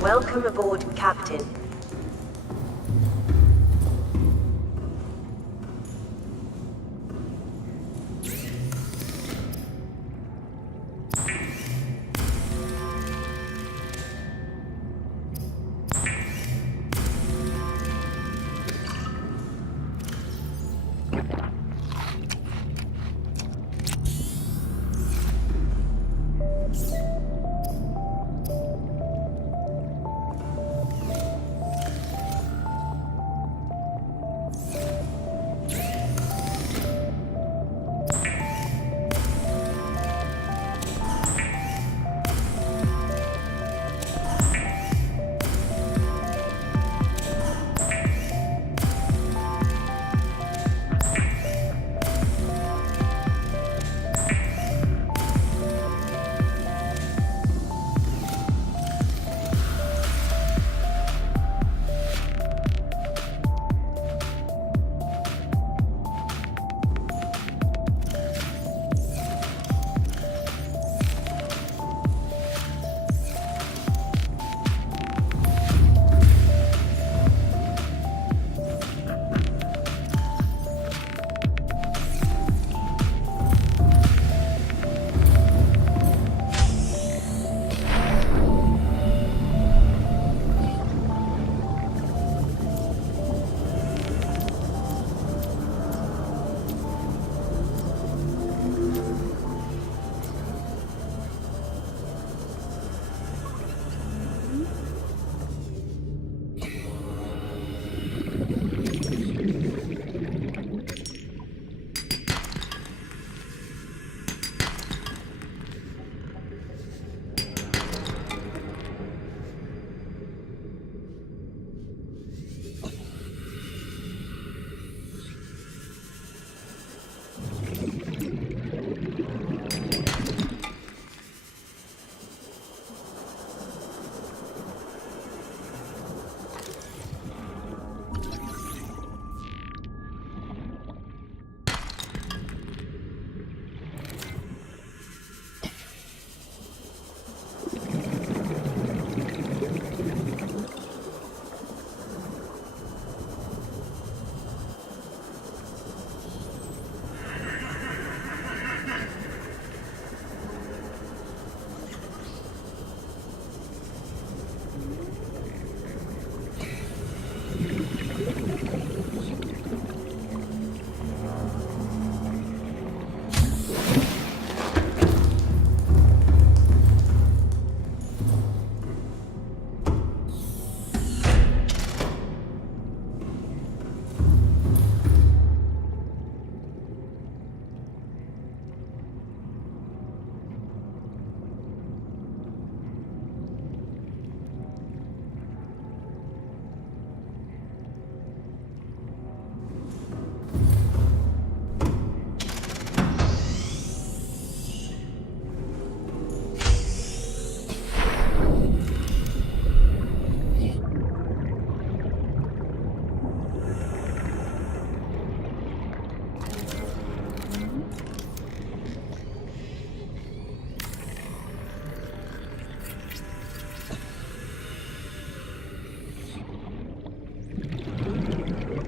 Welcome aboard, Captain.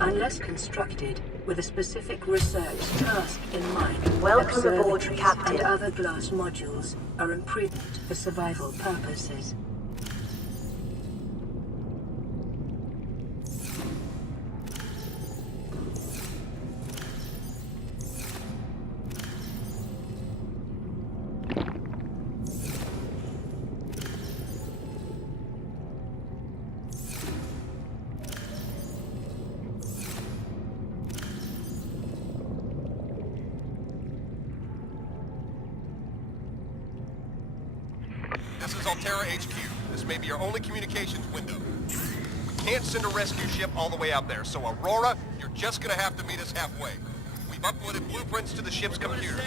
Unless constructed with a specific research task in mind, Welcome aboard, observatories Captain. and other glass modules are improved for survival purposes. This is Altera HQ. This may be your only communications window. We can't send a rescue ship all the way out there, so Aurora, you're just gonna have to meet us halfway. We've uploaded blueprints to the ship's computer.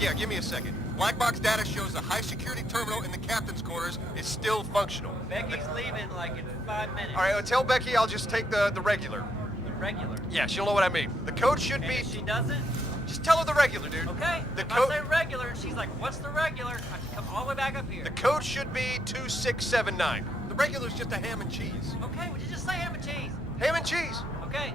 Yeah, give me a second. Black box data shows the high-security terminal in the captain's quarters is still functional. Becky's leaving like in 5 minutes. All right, tell Becky I'll just take the regular. The regular. Yeah, she'll know what I mean. The code should And be... if she doesn't, Just tell her the regular, dude. Okay? The If I code... say regular, and she's like, what's the regular? I can come all the way back up here. The code should be 2679. The regular's just a ham and cheese. Okay, would you just say ham and cheese? Ham and cheese. Okay.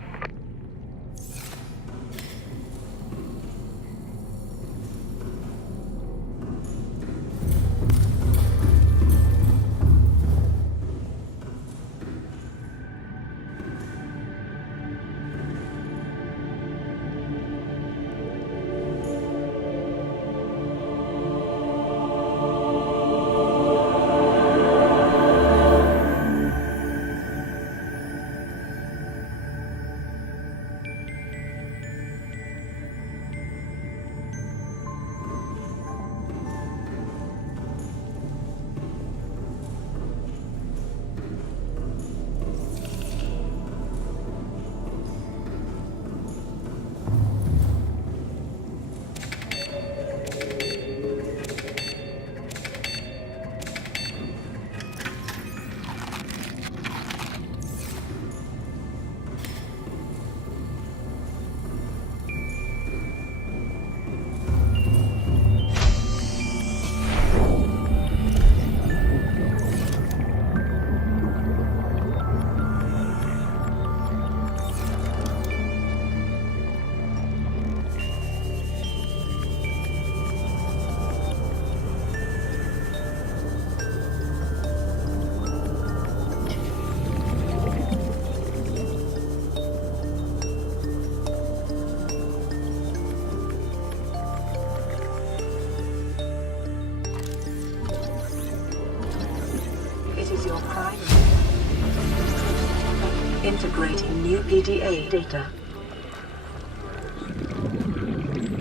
Integrating new PDA data.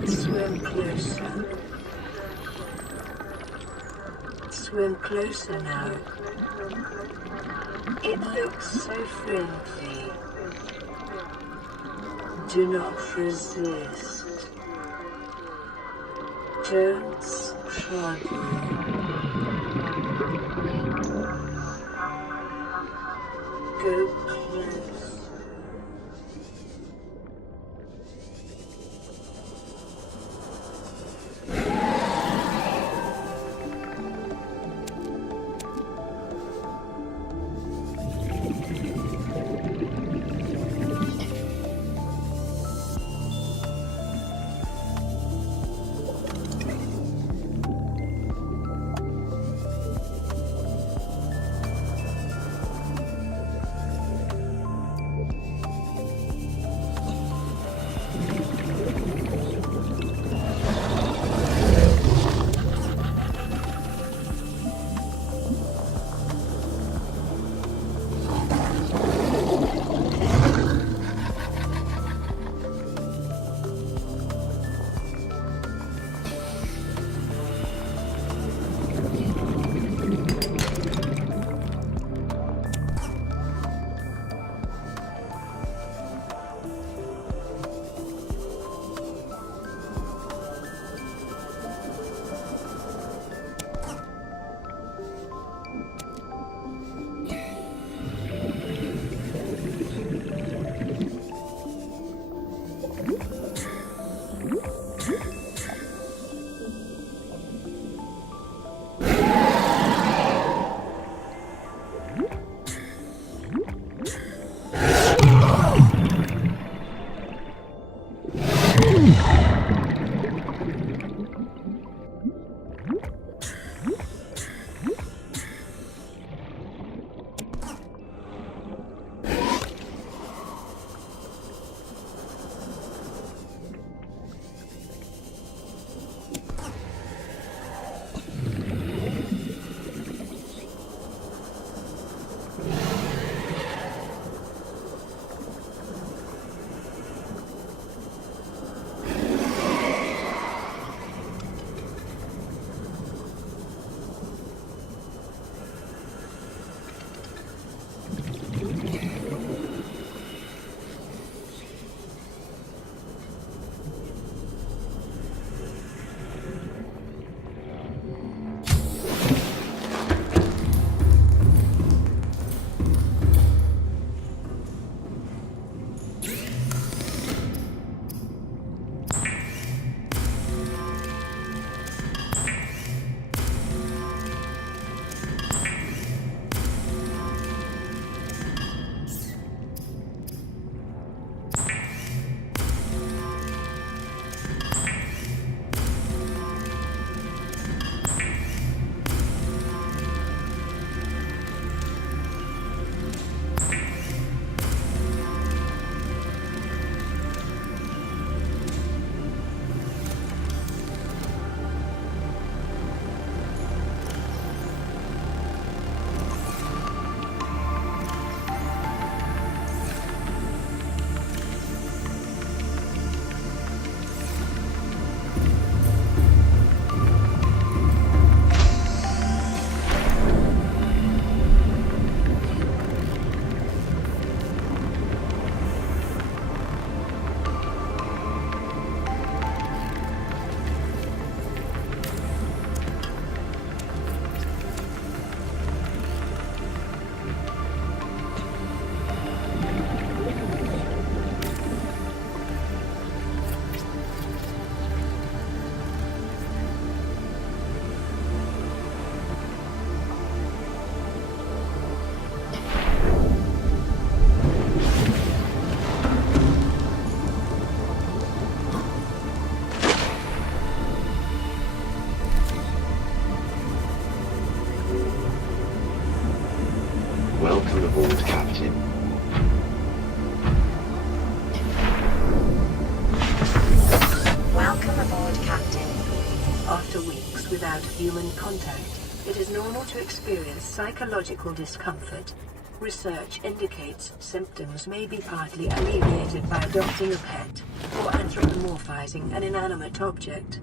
Swim closer. Swim closer now. It looks so friendly. Do not resist. Don't struggle. Go close. Welcome aboard, Captain. Welcome aboard, Captain. After weeks without human contact, it is normal to experience psychological discomfort. Research indicates symptoms may be partly alleviated by adopting a pet or anthropomorphizing an inanimate object.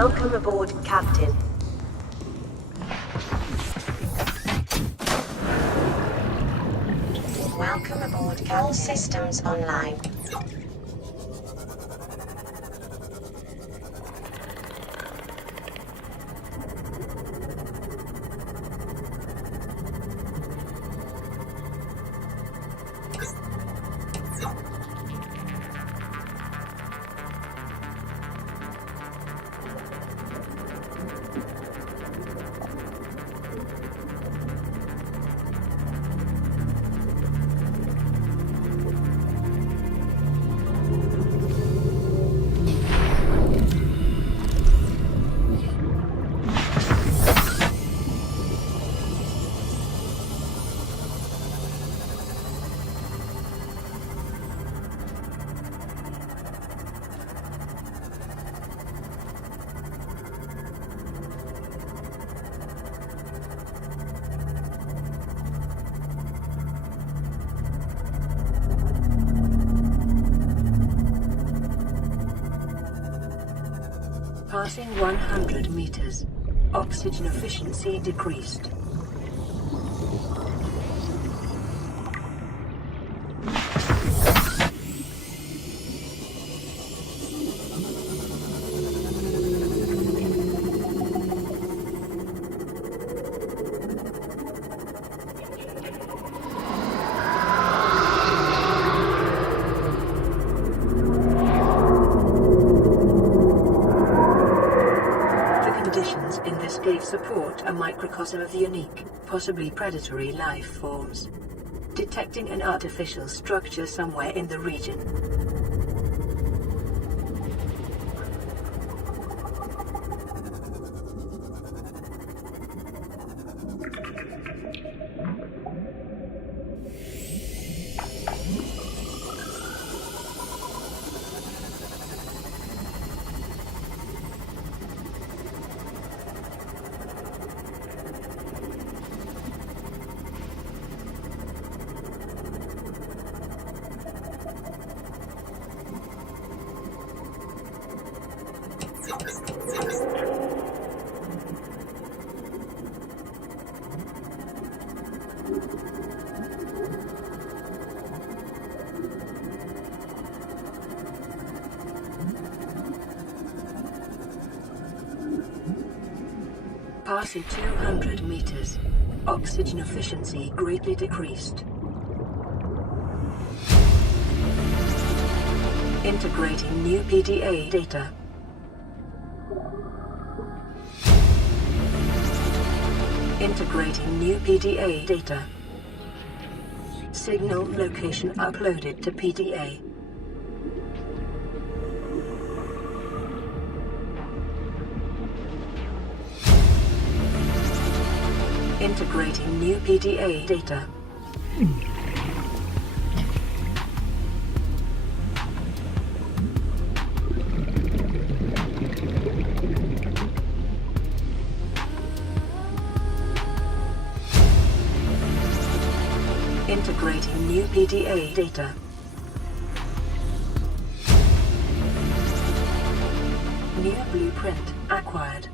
Welcome aboard, Captain. Welcome aboard, Captain. All systems online. Passing 100 meters. Oxygen efficiency decreased. Support a microcosm of unique, possibly predatory life forms. Detecting an artificial structure somewhere in the region. Passing 200 meters. Oxygen efficiency greatly decreased. Integrating new PDA data. Integrating new PDA data. Signal location uploaded to PDA. Integrating new PDA data. Integrating new PDA data. New blueprint acquired.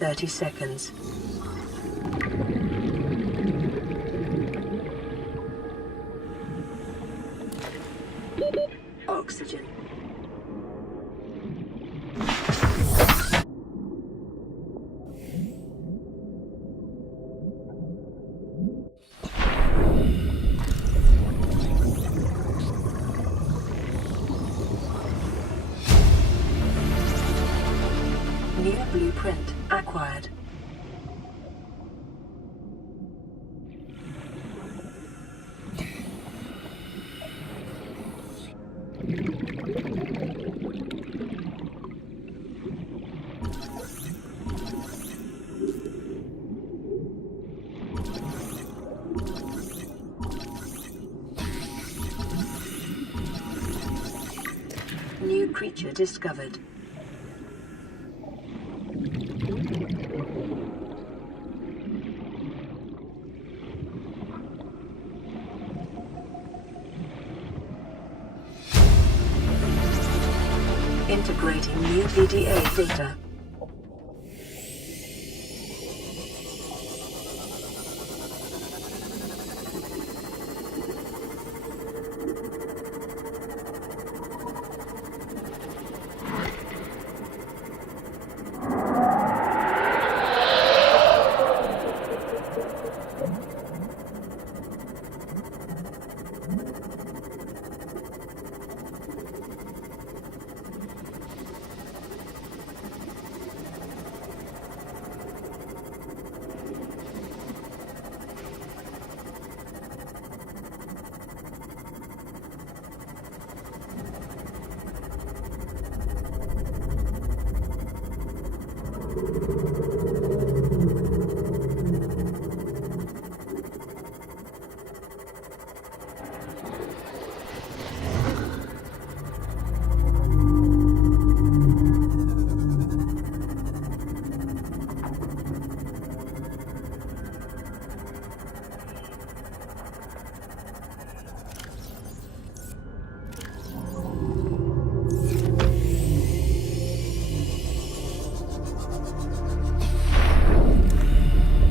Thirty seconds. Oxygen. New blueprint acquired. New creature discovered. Integrating new VDA data.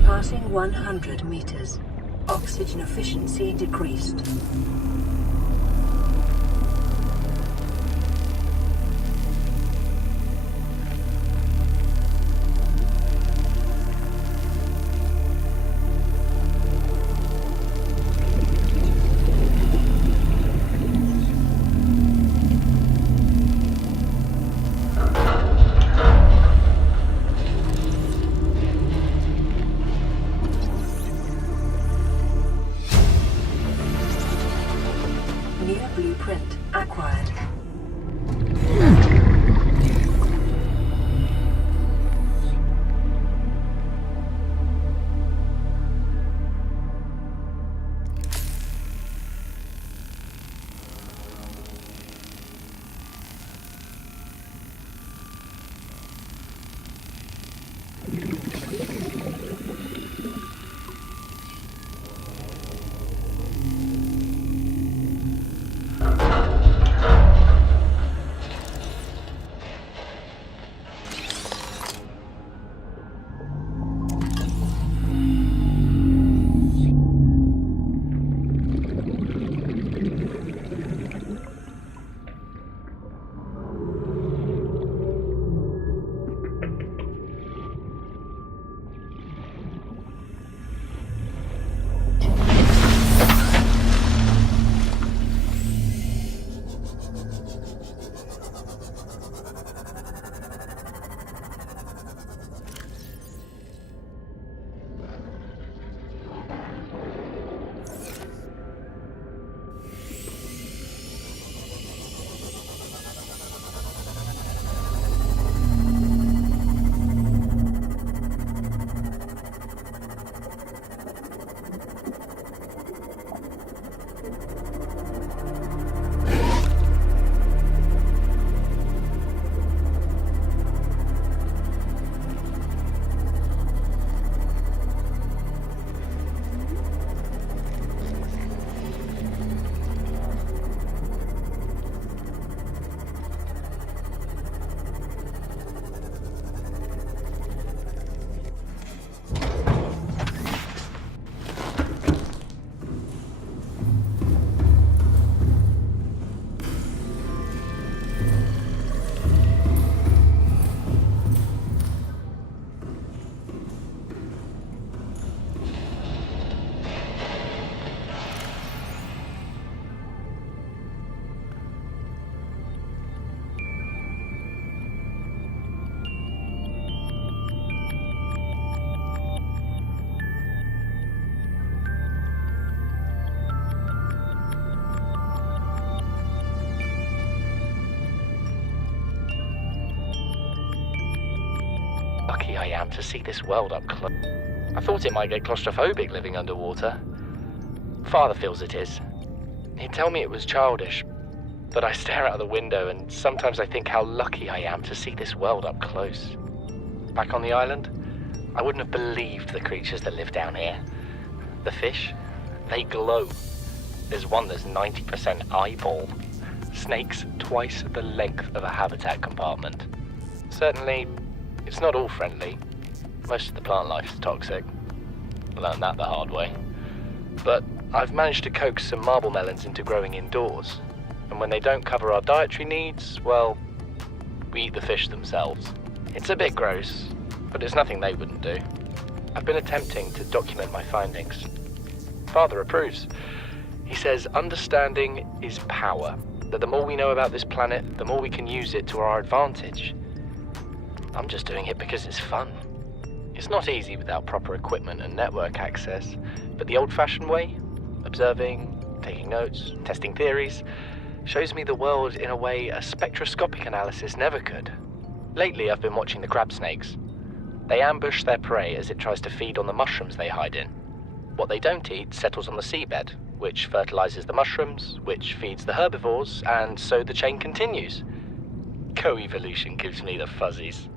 Passing 100 meters. Oxygen efficiency decreased. New blueprint acquired. lucky I am to see this world up close. I thought it might get claustrophobic living underwater. Father feels it is. He'd tell me it was childish, but I stare out of the window and sometimes I think how lucky I am to see this world up close. Back on the island, I wouldn't have believed the creatures that live down here. The fish, they glow. There's one that's 90% eyeball. Snakes twice the length of a habitat compartment. Certainly, it's not all friendly. Most of the plant life is toxic. I learned that the hard way. But I've managed to coax some marble melons into growing indoors. And when they don't cover our dietary needs, well, we eat the fish themselves. It's a bit gross, but it's nothing they wouldn't do. I've been attempting to document my findings. Father approves. He says understanding is power, that the more we know about this planet, the more we can use it to our advantage. I'm just doing it because it's fun. It's not easy without proper equipment and network access, but the old-fashioned way, observing, taking notes, testing theories, shows me the world in a way a spectroscopic analysis never could. Lately, I've been watching the crab snakes. They ambush their prey as it tries to feed on the mushrooms they hide in. What they don't eat settles on the seabed, which fertilizes the mushrooms, which feeds the herbivores, and so the chain continues. Co-evolution gives me the fuzzies.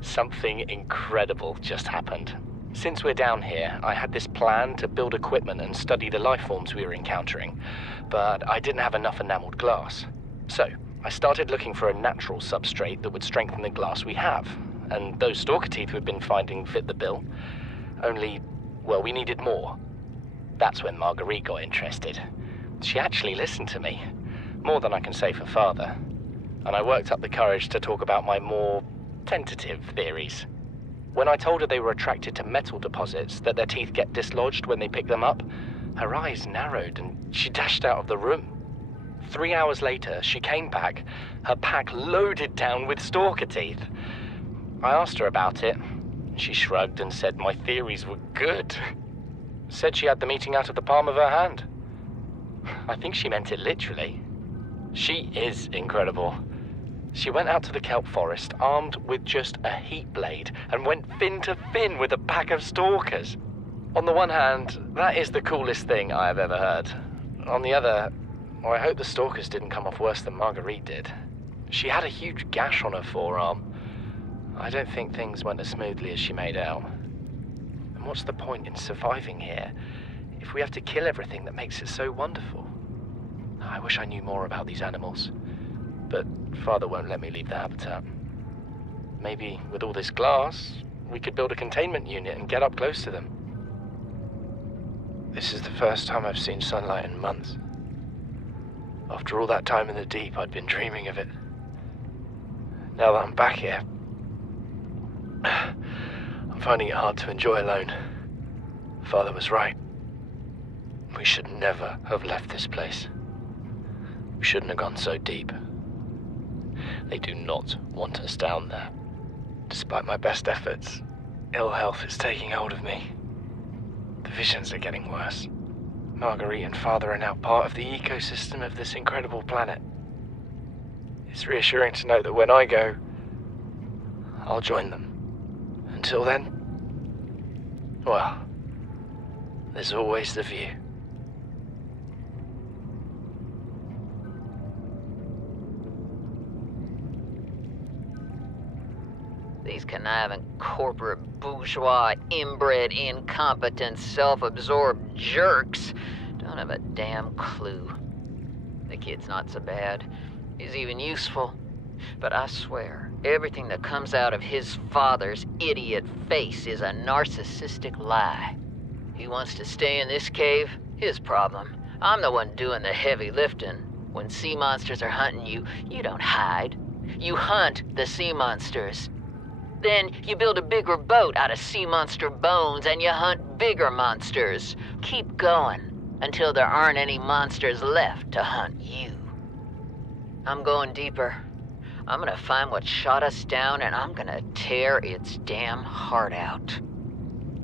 Something incredible just happened. Since we're down here, I had this plan to build equipment and study the life forms we were encountering, but I didn't have enough enameled glass. So, I started looking for a natural substrate that would strengthen the glass we have, and those stalker teeth we've been finding fit the bill. Only, well, we needed more. That's when Marguerite got interested. She actually listened to me, more than I can say for Father, and I worked up the courage to talk about my more tentative theories. When I told her they were attracted to metal deposits, that their teeth get dislodged when they pick them up, her eyes narrowed and she dashed out of the room. 3 hours later, she came back, her pack loaded down with stalker teeth. I asked her about it. She shrugged and said my theories were good. Said she had the meeting out of the palm of her hand. I think she meant it literally. She is incredible. She went out to the kelp forest armed with just a heat blade and went fin to fin with a pack of stalkers. On the one hand, that is the coolest thing I have ever heard. On the other, I hope the stalkers didn't come off worse than Marguerite did. She had a huge gash on her forearm. I don't think things went as smoothly as she made out. And what's the point in surviving here if we have to kill everything that makes it so wonderful? I wish I knew more about these animals, but Father won't let me leave the habitat. Maybe with all this glass, we could build a containment unit and get up close to them. This is the first time I've seen sunlight in months. After all that time in the deep, I'd been dreaming of it. Now that I'm back here, I'm finding it hard to enjoy alone. Father was right. We should never have left this place. We shouldn't have gone so deep. They do not want us down there. Despite my best efforts, ill health is taking hold of me. The visions are getting worse. Marguerite and Father are now part of the ecosystem of this incredible planet. It's reassuring to know that when I go, I'll join them. Until then, well, there's always the view. These conniving corporate bourgeois, inbred, incompetent, self-absorbed jerks don't have a damn clue. The kid's not so bad. He's even useful. But I swear, everything that comes out of his father's idiot face is a narcissistic lie. He wants to stay in this cave, his problem. I'm the one doing the heavy lifting. When sea monsters are hunting you, you don't hide. You hunt the sea monsters. Then you build a bigger boat out of sea monster bones and you hunt bigger monsters. Keep going until there aren't any monsters left to hunt you. I'm going deeper. I'm gonna find what shot us down and I'm gonna tear its damn heart out.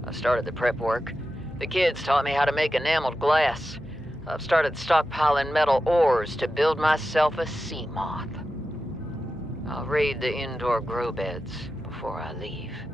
I've started the prep work. The kids taught me how to make enameled glass. I've started stockpiling metal ores to build myself a sea moth. I'll raid the indoor grow beds before I leave.